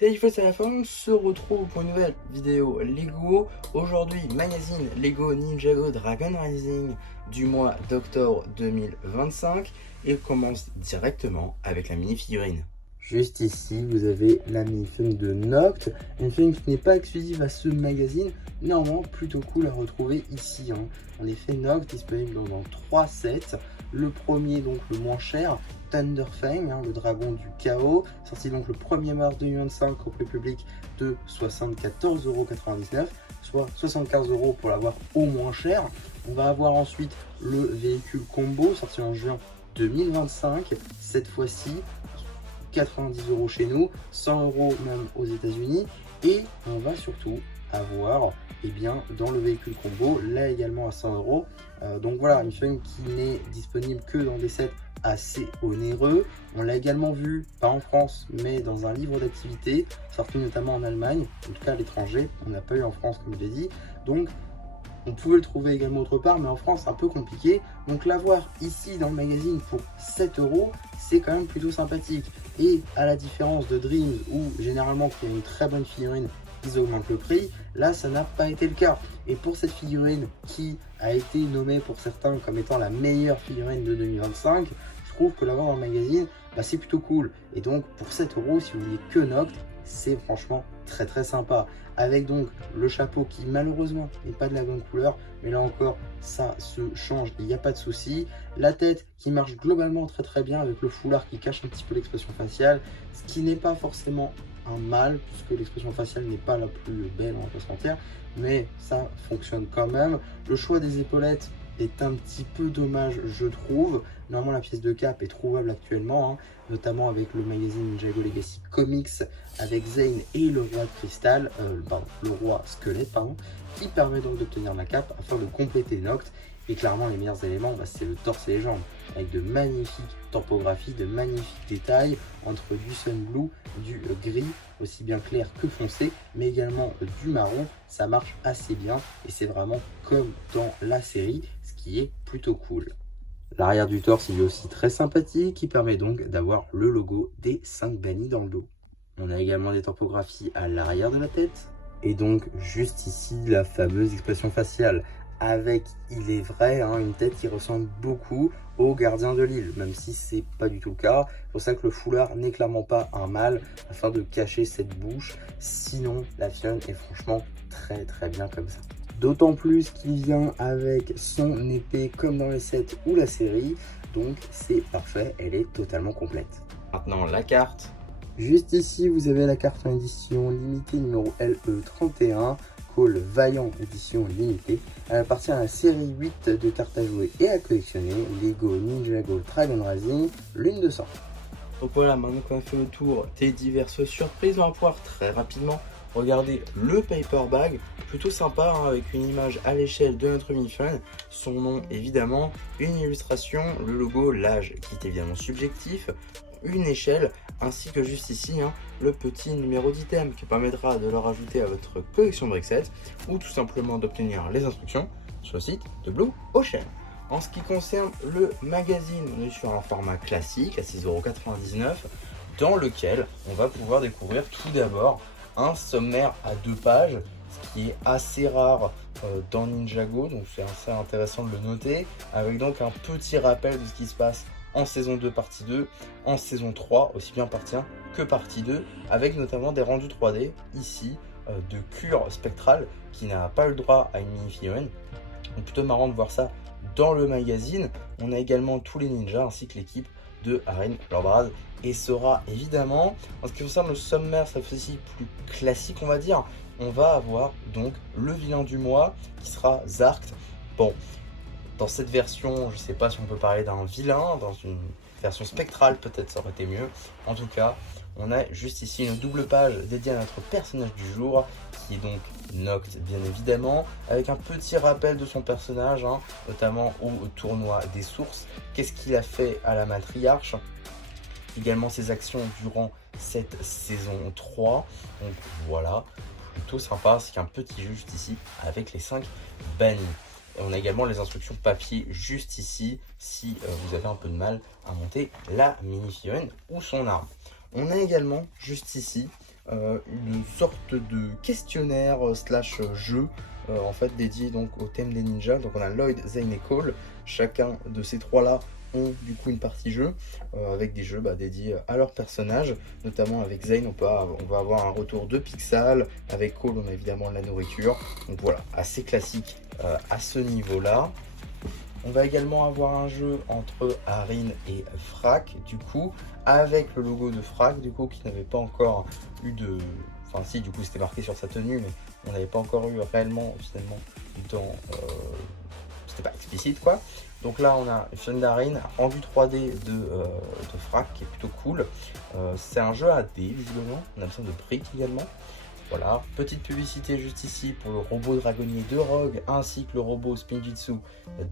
Salut c'est la fin, on se retrouve pour une nouvelle vidéo Lego. Aujourd'hui, magazine Lego Ninjago Dragon Rising du mois d'octobre 2025. Et on commence directement avec la mini-figurine. Juste ici, vous avez la mini-figurine de Noct, une figurine qui n'est pas exclusive à ce magazine, néanmoins plutôt cool à retrouver ici. En effet, Noct disponible dans 3 sets. Le premier, donc le moins cher, Thunderfang, le dragon du chaos, sorti donc le 1er mars 2025 au prix public de 74,99 €, soit 75 € pour l'avoir au moins cher. On va avoir ensuite le véhicule combo, sorti en juin 2025, cette fois-ci 90 € chez nous, 100 € même aux États-Unis, et on va surtout avoir dans le véhicule combo, là également à 100 €. Donc voilà, une figurine qui n'est disponible que dans des sets assez onéreux. On l'a également vu, pas en France, mais dans un livre d'activité, sorti notamment en Allemagne, en tout cas à l'étranger. On n'a pas eu en France, comme je l'ai dit. Donc, on pouvait le trouver également autre part, mais en France, c'est un peu compliqué. Donc, l'avoir ici dans le magazine pour 7 €, c'est quand même plutôt sympathique. Et à la différence de Dreams, où généralement, quand il y a une très bonne figurine, ils augmentent le prix. Là, ça n'a pas été le cas. Et pour cette figurine qui a été nommée pour certains comme étant la meilleure figurine de 2025, je trouve que l'avoir dans le magazine, c'est plutôt cool. Et donc, pour 7 €, si vous voulez que Noct, c'est franchement très sympa. Avec donc le chapeau qui malheureusement n'est pas de la bonne couleur, mais là encore, ça se change, il n'y a pas de souci. La tête qui marche globalement très bien avec le foulard qui cache un petit peu l'expression faciale, ce qui n'est pas forcément un mal, puisque l'expression faciale n'est pas la plus belle, on va pas se mentir, mais ça fonctionne quand même. Le choix des épaulettes est un petit peu dommage, je trouve. Normalement, la pièce de cap est trouvable actuellement, notamment avec le magazine Ninjago Legacy Comics, avec Zane et le roi de cristal, le roi squelette, qui permet donc d'obtenir la cape afin de compléter Noct. Et clairement, les meilleurs éléments, c'est le torse et les jambes, avec de magnifiques topographies, de magnifiques détails entre du sun blue, du gris, aussi bien clair que foncé, mais également du marron. Ça marche assez bien et c'est vraiment comme dans la série, ce qui est plutôt cool. L'arrière du torse il est aussi très sympathique, qui permet donc d'avoir le logo des 5 bannis dans le dos. On a également des topographies à l'arrière de la tête, et donc juste ici la fameuse expression faciale, avec, il est vrai, une tête qui ressemble beaucoup au gardien de l'île, même si c'est pas du tout le cas. C'est pour ça que le foulard n'est clairement pas un mal, afin de cacher cette bouche. Sinon, la figurine est franchement très bien comme ça. D'autant plus qu'il vient avec son épée comme dans les sets ou la série, donc c'est parfait, elle est totalement complète. Maintenant la carte. Juste ici, vous avez la carte en édition limitée numéro LE31, Call Vaillant édition limitée. Elle appartient à la série 8 de cartes à jouer et à collectionner, Lego Ninjago Dragon Rising, l'une de 100. Donc voilà, maintenant qu'on a fait le tour des diverses surprises, on va pouvoir très rapidement regarder le paper bag, plutôt sympa, avec une image à l'échelle de notre mini-figurine, son nom évidemment, une illustration, le logo, l'âge qui est évidemment subjectif, une échelle, ainsi que juste ici le petit numéro d'item qui permettra de le rajouter à votre collection Brickset ou tout simplement d'obtenir les instructions sur le site de Blue Ocean. En ce qui concerne le magazine, on est sur un format classique à 6,99 € dans lequel on va pouvoir découvrir tout d'abord un sommaire à 2 pages, ce qui est assez rare dans Ninjago, donc c'est assez intéressant de le noter, avec donc un petit rappel de ce qui se passe en saison 2 partie 2, en saison 3 aussi bien partie 1 que partie 2, avec notamment des rendus 3D ici de Cure Spectral qui n'a pas eu le droit à une mini-figurine. Donc plutôt marrant de voir ça dans le magazine. On a également tous les ninjas ainsi que l'équipe de Arène Lorbrad et Sora évidemment. En ce qui concerne le sommaire, cette fois-ci plus classique on va dire, on va avoir donc le vilain du mois qui sera Zarkt. Bon, dans cette version, je ne sais pas si on peut parler d'un vilain, dans une version spectrale peut-être ça aurait été mieux. En tout cas, on a juste ici une double page dédiée à notre personnage du jour, qui est donc Noct bien évidemment, avec un petit rappel de son personnage, notamment au tournoi des sources, qu'est-ce qu'il a fait à la matriarche, également ses actions durant cette saison 3, donc voilà, plutôt sympa, c'est qu'un petit jeu juste ici, avec les 5 bannis. Et on a également les instructions papier juste ici, si vous avez un peu de mal à monter la mini-figurine ou son arme. On a également juste ici une sorte de questionnaire slash jeu en fait dédié donc au thème des ninjas. Donc on a Lloyd, Zane et Cole. Chacun de ces trois-là ont du coup une partie jeu avec des jeux dédiés à leurs personnages. Notamment avec Zane, on va avoir un retour de Pixel. Avec Cole, on a évidemment la nourriture. Donc voilà, assez classique à ce niveau-là. On va également avoir un jeu entre Arin et Frac, du coup, avec le logo de Frac, du coup, qui n'avait pas encore eu de... Enfin si, du coup, c'était marqué sur sa tenue, mais on n'avait pas encore eu réellement, finalement, dans... C'était pas explicite, quoi. Donc là, on a Fun d'Arin, rendu 3D de Frac, qui est plutôt cool. C'est un jeu à dés, visiblement. On a besoin de briques également. Voilà, petite publicité juste ici pour le robot dragonnier de Rogue ainsi que le robot Spinjitzu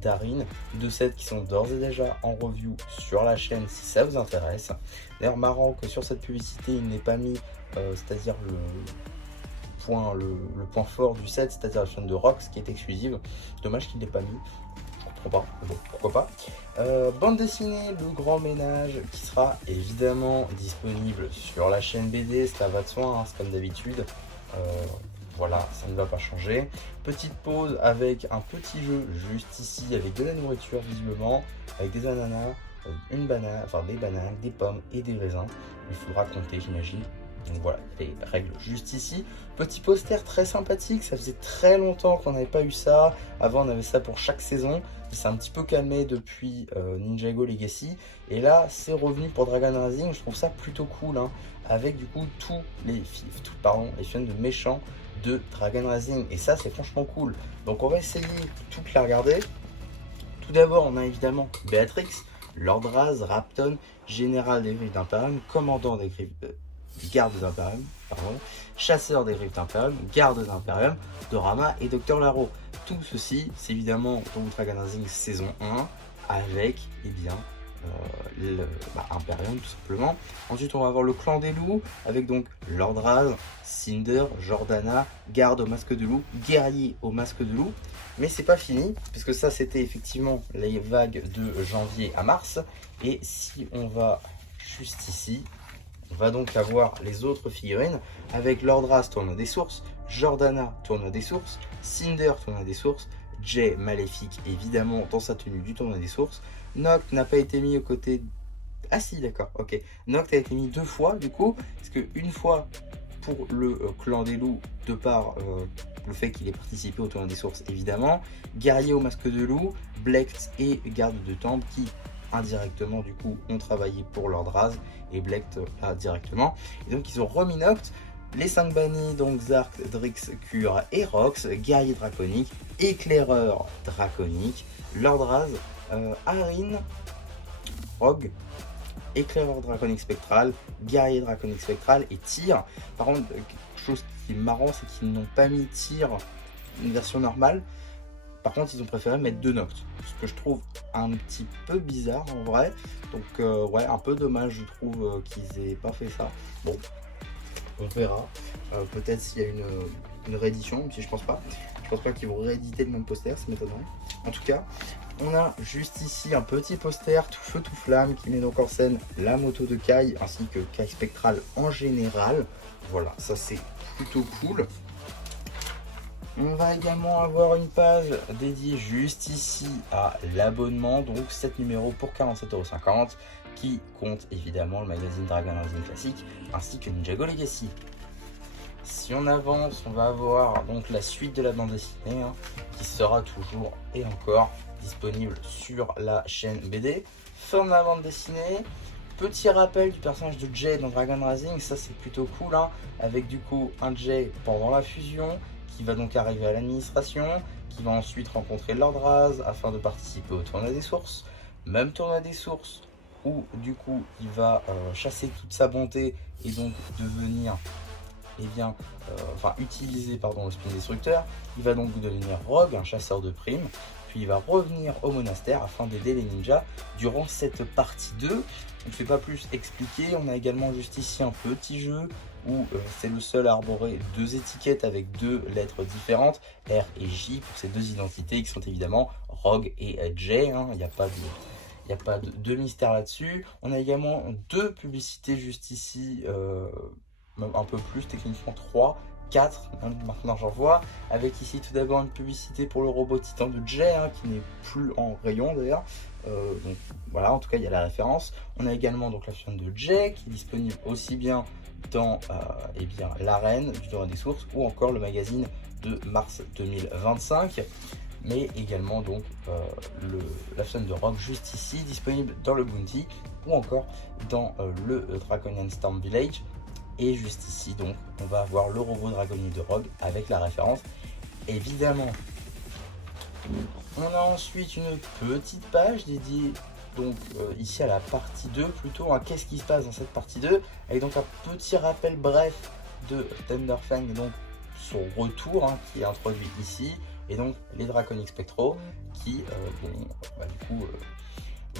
d'Arin, deux sets qui sont d'ores et déjà en review sur la chaîne si ça vous intéresse. D'ailleurs, marrant que sur cette publicité il n'ait pas mis, c'est-à-dire le point fort du set, c'est-à-dire la chaîne de Rox qui est exclusive. Dommage qu'il ne l'ait pas mis. Je comprends pas, bon, pourquoi pas. Bande dessinée, le grand ménage, qui sera évidemment disponible sur la chaîne BD, cela va de soi, hein, c'est comme d'habitude. Voilà, ça ne va pas changer. Petite pause avec un petit jeu juste ici, avec de la nourriture visiblement, avec des ananas, une banane, enfin des bananes, des pommes et des raisins. Il faudra compter, j'imagine. Donc voilà, les règles juste ici. Petit poster très sympathique, ça faisait très longtemps qu'on n'avait pas eu ça. Avant on avait ça pour chaque saison. C'est un petit peu calmé depuis Ninjago Legacy. Et là c'est revenu pour Dragon Rising, je trouve ça plutôt cool, hein, avec du coup tous les films de méchants de Dragon Rising. Et ça c'est franchement cool. Donc on va essayer de toutes les regarder. Tout d'abord on a évidemment Béatrix, Lord Raz, Rapton, Général des Griffes d'Imperium, Commandant des Griffes... Garde d'Imperium, pardon, Chasseur des Griffes d'Imperium, Garde d'Imperium, Dorama et Docteur Laro. Tout ceci, c'est évidemment dans Dragon Rising saison 1 avec, eh bien, Imperium tout simplement. Ensuite, on va avoir le clan des loups avec donc Lord Raz, Cinder, Jordana, Garde au masque de loup, Guerrier au masque de loup. Mais c'est pas fini, puisque ça c'était effectivement les vagues de janvier à mars. Et si on va juste ici, on va donc avoir les autres figurines avec Lord Raz, tournoi des sources, Jordana, tournoi des sources, Cinder, tournoi des sources, Jay, maléfique évidemment dans sa tenue du tournoi des sources. Noct n'a pas été mis aux côtés... Ah si, d'accord, ok. Noct a été mis deux fois du coup, parce qu'une fois pour le clan des loups, de par le fait qu'il ait participé au tournoi des sources évidemment, Guerrier au masque de loup, Blecht et Garde de Temple qui indirectement du coup ont travaillé pour Lord Raz et Blecht là directement, et donc ils ont remis Noct. Les 5 bannis, donc Zark, Drix, Cure et Rox, Guerrier draconique, Éclaireur draconique, Lord Raz, Arin, Rogue, Éclaireur draconique spectral, Guerrier draconique spectral et Tyr. Par contre, quelque chose qui est marrant, c'est qu'ils n'ont pas mis Tyr une version normale. Par contre, ils ont préféré mettre deux Noct, ce que je trouve un petit peu bizarre en vrai. Donc ouais, un peu dommage je trouve qu'ils aient pas fait ça. Bon, on verra. Peut-être s'il y a une réédition, même si je pense pas. Je pense pas qu'ils vont rééditer le même poster, ça m'étonnerait. En tout cas, on a juste ici un petit poster tout feu tout flamme qui met donc en scène la moto de Kai ainsi que Kai Spectral en général. Voilà, ça c'est plutôt cool. On va également avoir une page dédiée juste ici à l'abonnement, donc 7 numéros pour 47,50 € qui compte évidemment le magazine Dragon Rising classique ainsi que Ninjago Legacy. Si on avance, on va avoir donc la suite de la bande dessinée qui sera toujours et encore disponible sur la chaîne BD. Fin de la bande dessinée. Petit rappel du personnage de Jay dans Dragon Rising, ça c'est plutôt cool, hein, avec du coup un Jay pendant la fusion, qui va donc arriver à l'administration, qui va ensuite rencontrer Lord Raz afin de participer au tournoi des sources. Même tournoi des sources où du coup il va chasser toute sa bonté et donc devenir, eh bien, utiliser le spin destructeur. Il va donc devenir Rogue, un chasseur de primes. Puis il va revenir au monastère afin d'aider les ninjas durant cette partie 2. Donc je ne vais pas plus expliquer. On a également juste ici un petit jeu où c'est le seul à arborer deux étiquettes avec deux lettres différentes, R et J, pour ces deux identités qui sont évidemment Rogue et Jay. Il n'y a pas de mystère là-dessus. On a également deux publicités juste ici même un peu plus, techniquement 3, 4, hein, maintenant j'en vois, avec ici tout d'abord une publicité pour le robot Titan de Jay, hein, qui n'est plus en rayon d'ailleurs, donc voilà, en tout cas il y a la référence. On a également donc la chaîne de Jay, qui est disponible aussi bien dans eh bien, l'arène du Tournoi des Sources, ou encore le magazine de mars 2025, mais également donc la chaîne de Rogue juste ici, disponible dans le Bounty, ou encore dans le Draconian Storm Village. Et juste ici, donc, on va avoir le robot dragonnier de Rogue avec la référence, évidemment. On a ensuite une petite page dédiée, donc ici à la partie 2, plutôt à qu'est-ce qui se passe dans cette partie 2, avec donc un petit rappel bref de Thunderfang, donc son retour, hein, qui est introduit ici, et donc les Draconiques spectraux qui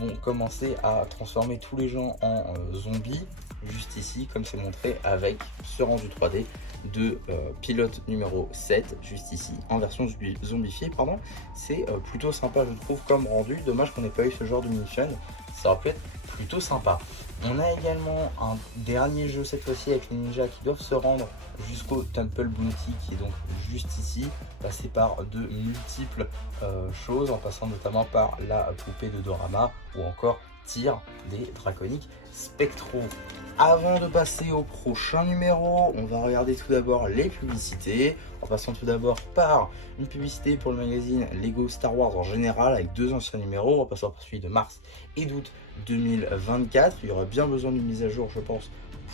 vont commencer à transformer tous les gens en zombies, juste ici, comme c'est montré avec ce rendu 3D de pilote numéro 7, juste ici, en version zombifiée, pardon. C'est plutôt sympa, je trouve, comme rendu. Dommage qu'on n'ait pas eu ce genre de mission, ça aurait pu être plutôt sympa. On a également un dernier jeu, cette fois-ci avec les ninjas qui doivent se rendre jusqu'au Temple Bounty, qui est donc juste ici, passer par de multiples choses, en passant notamment par la poupée de Dorama, ou encore Tyr des Draconiques spectraux. Avant de passer au prochain numéro, on va regarder tout d'abord les publicités, en passant tout d'abord par une publicité pour le magazine Lego Star Wars en général, avec 2 anciens numéros, en passant par celui de mars et d'août 2024. Il y aura bien besoin d'une mise à jour, je pense,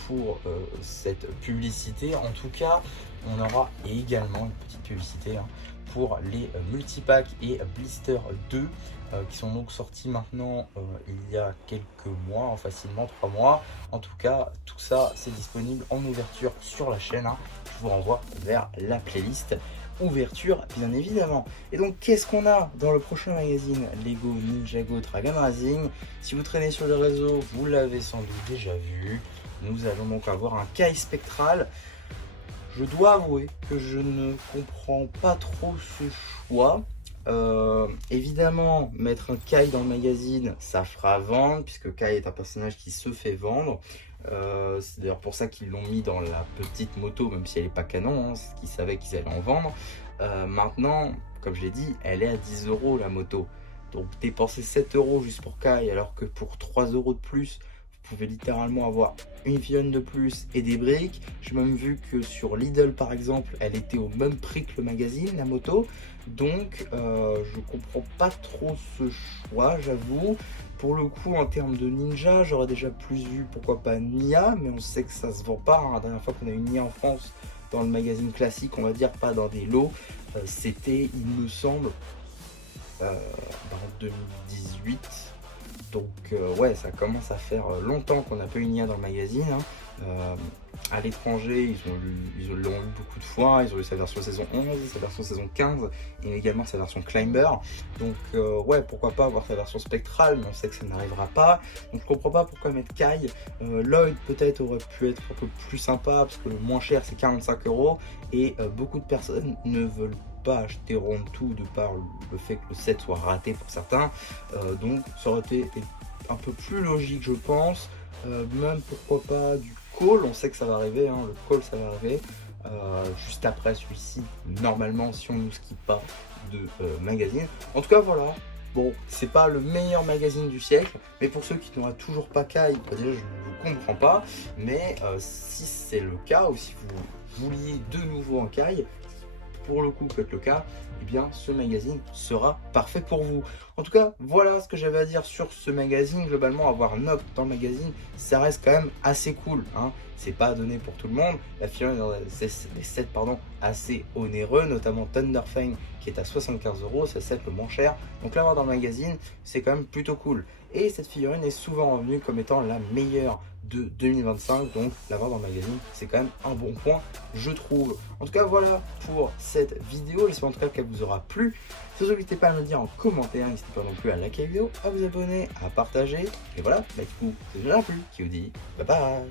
pour cette publicité. En tout cas, on aura également une petite publicité, hein, pour les multipacks et Blister 2, qui sont donc sortis maintenant il y a quelques mois, facilement 3 mois. En tout cas, tout ça c'est disponible en ouverture sur la chaîne, hein. Je vous renvoie vers la playlist ouverture, bien évidemment. Et donc, qu'est-ce qu'on a dans le prochain magazine Lego Ninjago Dragon Rising? Si vous traînez sur les réseaux, vous l'avez sans doute déjà vu. Nous allons donc avoir un Kai spectral. Je dois avouer que je ne comprends pas trop ce choix. Évidemment, mettre un Kai dans le magazine, ça fera vendre, puisque Kai est un personnage qui se fait vendre. C'est d'ailleurs pour ça qu'ils l'ont mis dans la petite moto, même si elle n'est pas canon, hein, c'est qu'ils savaient qu'ils allaient en vendre. Maintenant, comme je l'ai dit, elle est à 10 € la moto. Donc dépenser 7 € juste pour Kai, alors que pour 3 € de plus, vous pouvez littéralement avoir une fillonne de plus et des briques. J'ai même vu que sur Lidl par exemple, elle était au même prix que le magazine, la moto. Donc je comprends pas trop ce choix, j'avoue. Pour le coup, en termes de ninja, j'aurais déjà plus vu pourquoi pas Nia, mais on sait que ça se vend pas, hein. La dernière fois qu'on a eu Nia en France dans le magazine classique, on va dire, pas dans des lots, c'était, il me semble, en 2018. Donc ouais, ça commence à faire longtemps qu'on n'a pas eu Nia dans le magazine, hein. À l'étranger, ils l'ont eu beaucoup de fois. Ils ont eu sa version saison 11, sa version saison 15 et également sa version Climber. Donc ouais, pourquoi pas avoir sa version spectrale, mais on sait que ça n'arrivera pas. Donc je comprends pas pourquoi mettre Kai. Lloyd peut-être aurait pu être un peu plus sympa, parce que le moins cher c'est 45 € et beaucoup de personnes ne veulent pas acheter Round 2 de par le fait que le set soit raté pour certains. Donc ça aurait été un peu plus logique, je pense. Même pourquoi pas du call, on sait que ça va arriver, hein, le call ça va arriver juste après celui-ci, normalement, si on ne skip pas de magazine. En tout cas voilà, bon, c'est pas le meilleur magazine du siècle, mais pour ceux qui n'auraient toujours pas Kai, déjà je ne vous comprends pas, mais si c'est le cas, ou si vous vouliez de nouveau un Kai, pour le coup peut être le cas, eh bien ce magazine sera parfait pour vous. En tout cas, voilà ce que j'avais à dire sur ce magazine. Globalement, avoir Noct dans le magazine, ça reste quand même assez cool, hein. C'est pas donné pour tout le monde. La figurine est des sets assez onéreux, notamment Thunderfang qui est à 75 €, c'est le set le moins cher. Donc l'avoir dans le magazine, c'est quand même plutôt cool. Et cette figurine est souvent revenue comme étant la meilleure de 2025, donc l'avoir dans le magazine, c'est quand même un bon point, je trouve. En tout cas, voilà pour cette vidéo. J'espère en tout cas qu'elle vous aura plu. Surtout, n'hésitez pas à me le dire en commentaire. N'hésitez pas non plus à liker la vidéo, à vous abonner, à partager. Et voilà, bah, du coup, c'est déjà plus qui vous dit bye bye.